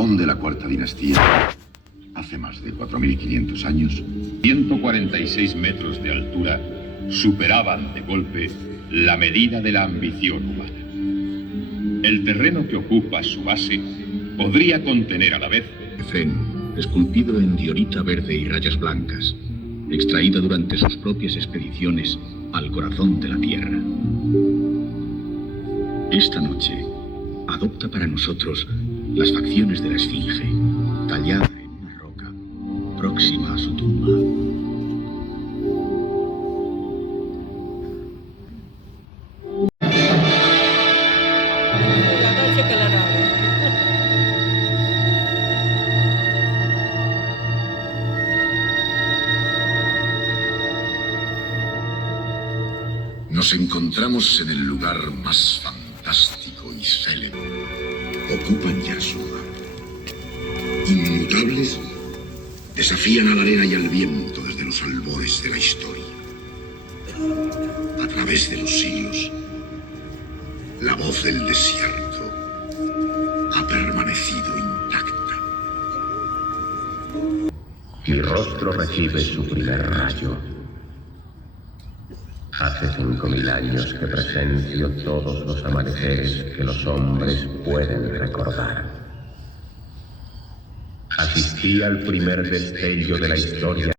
faraón de la cuarta dinastía, hace más de 4.500 años, 146 metros de altura superaban de golpe la medida de la ambición humana. El terreno que ocupa su base podría contener a la vez Fen, esculpido en diorita verde y rayas blancas, extraída durante sus propias expediciones al corazón de la Tierra. Esta noche adopta para nosotros las facciones de la Esfinge, tallada en una roca próxima a su tumba. nos encontramos en el lugar más fantástico y célebre. Ocupan ya su lugar. Inmutables, desafían a la arena y al viento desde los albores de la historia. A través de los siglos, la voz del desierto ha permanecido intacta. Mi rostro recibe su primer rayo. Hace 5.000 años que presencio todos los amaneceres que los hombres pueden recordar. Asistí al primer destello de la historia